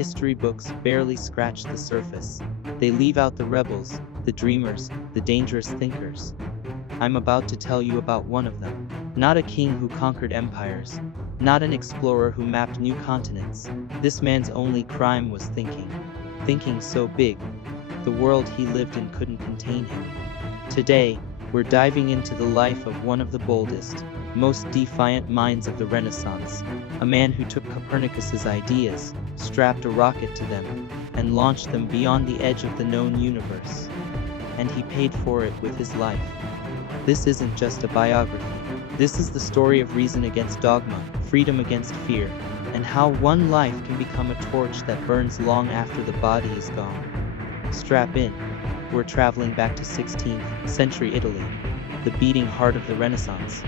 history books barely scratch the surface. They leave out the rebels, the dreamers, the dangerous thinkers. I'm about to tell you about one of them. Not a king who conquered empires. Not an explorer who mapped new continents. This man's only crime was thinking. Thinking so big, the world he lived in couldn't contain him. Today, we're diving into the life of one of the boldest, most defiant minds of the Renaissance. A man who took Copernicus's ideas, strapped a rocket to them, and launched them beyond the edge of the known universe. And he paid for it with his life. This isn't just a biography. This is the story of reason against dogma, freedom against fear, and how one life can become a torch that burns long after the body is gone. Strap in. We're traveling back to 16th century Italy, the beating heart of the Renaissance.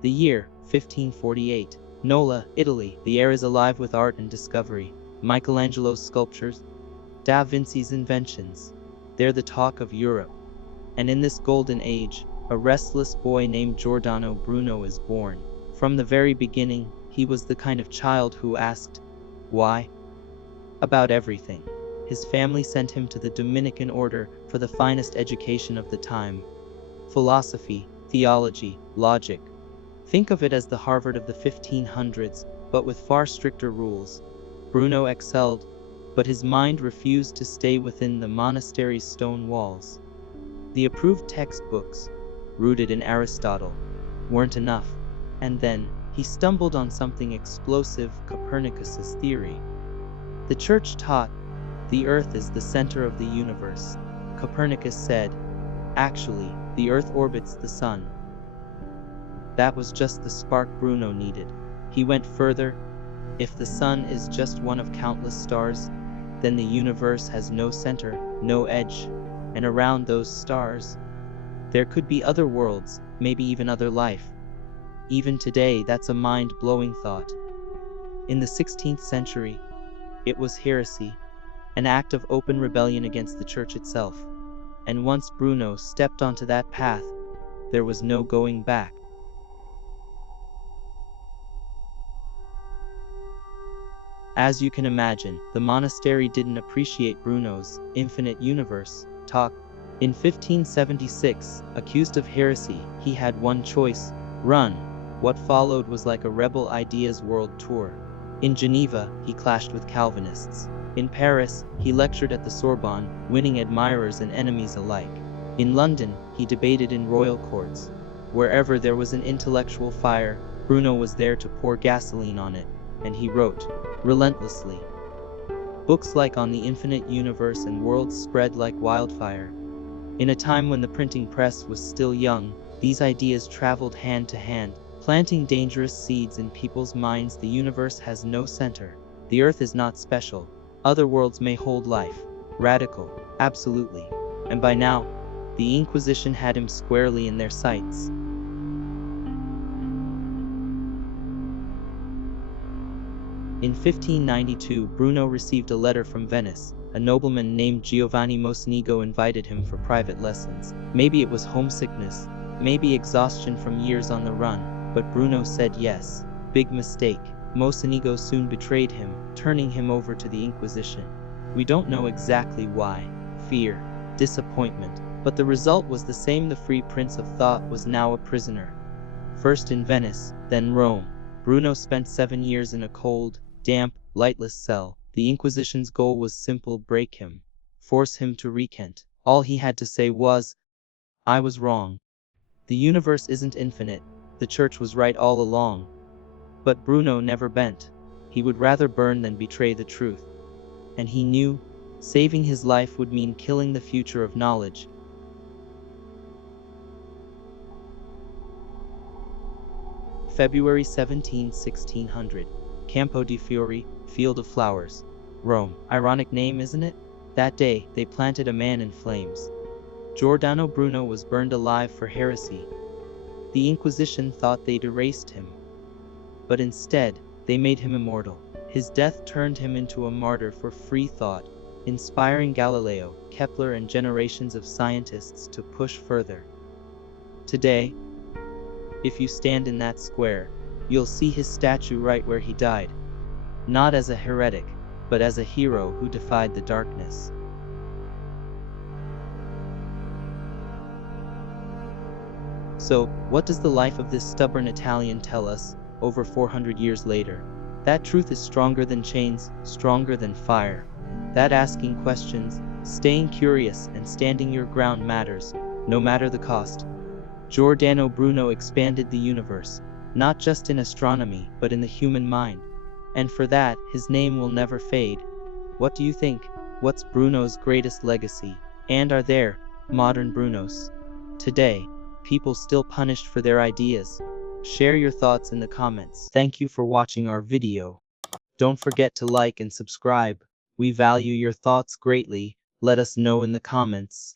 The year, 1548. Nola, Italy. The air is alive with art and discovery. Michelangelo's sculptures, Da Vinci's inventions. They're the talk of Europe. And in this golden age, a restless boy named Giordano Bruno is born. From the very beginning, he was the kind of child who asked, why? About everything. His family sent him to the Dominican order for the finest education of the time. Philosophy, theology, logic. Think of it as the Harvard of the 1500s, but with far stricter rules. Bruno excelled, but his mind refused to stay within the monastery's stone walls. The approved textbooks, rooted in Aristotle, weren't enough. And then, he stumbled on something explosive: Copernicus's theory. The church taught, the earth is the center of the universe. Copernicus said, actually, the earth orbits the sun. That was just the spark Bruno needed. He went further. If the sun is just one of countless stars, then the universe has no center, no edge, and around those stars, there could be other worlds, maybe even other life. Even today, that's a mind-blowing thought. In the 16th century, it was heresy, an act of open rebellion against the church itself. And once Bruno stepped onto that path, there was no going back. As you can imagine, the monastery didn't appreciate Bruno's infinite universe talk. In 1576, accused of heresy, he had one choice: run. What followed was like a rebel ideas world tour. In Geneva, he clashed with Calvinists. In Paris, he lectured at the Sorbonne, winning admirers and enemies alike. In London, he debated in royal courts. Wherever there was an intellectual fire, Bruno was there to pour gasoline on it, and he wrote relentlessly. Books like On the Infinite Universe and Worlds spread like wildfire. In a time when the printing press was still young, these ideas traveled hand to hand, planting dangerous seeds in people's minds. The universe has no center. The earth is not special. Other worlds may hold life. Radical, absolutely. And by now, the Inquisition had him squarely in their sights. In 1592, Bruno received a letter from Venice. A nobleman named Giovanni Mocenigo invited him for private lessons. Maybe it was homesickness, maybe exhaustion from years on the run, but Bruno said yes. Big mistake. Mocenigo soon betrayed him, turning him over to the Inquisition. We don't know exactly why. Fear, disappointment, but the result was the same. The free prince of thought was now a prisoner. First in Venice, then Rome. Bruno spent 7 years in a cold, damp, lightless cell. The Inquisition's goal was simple: break him, force him to recant. All he had to say was, I was wrong. The universe isn't infinite. The church was right all along. But Bruno never bent. He would rather burn than betray the truth. And he knew, saving his life would mean killing the future of knowledge. February 17, 1600. Campo de Fiori, Field of Flowers, Rome. Ironic name, isn't it? That day, they planted a man in flames. Giordano Bruno was burned alive for heresy. The Inquisition thought they'd erased him. But instead, they made him immortal. His death turned him into a martyr for free thought. inspiring Galileo, Kepler, and generations of scientists to push further. Today, if you stand in that square, you'll see his statue right where he died, not as a heretic, but as a hero who defied the darkness. So, what does the life of this stubborn Italian tell us, over 400 years later? That truth is stronger than chains, stronger than fire. That asking questions, staying curious, and standing your ground matters, no matter the cost. Giordano Bruno expanded the universe, not just in astronomy, but in the human mind. And for that, his name will never fade. What do you think? What's Bruno's greatest legacy? And are there modern Brunos today? People still punished for their ideas? Share your thoughts in the comments. Thank you for watching our video. Don't forget to like and subscribe. We value your thoughts greatly. Let us know in the comments.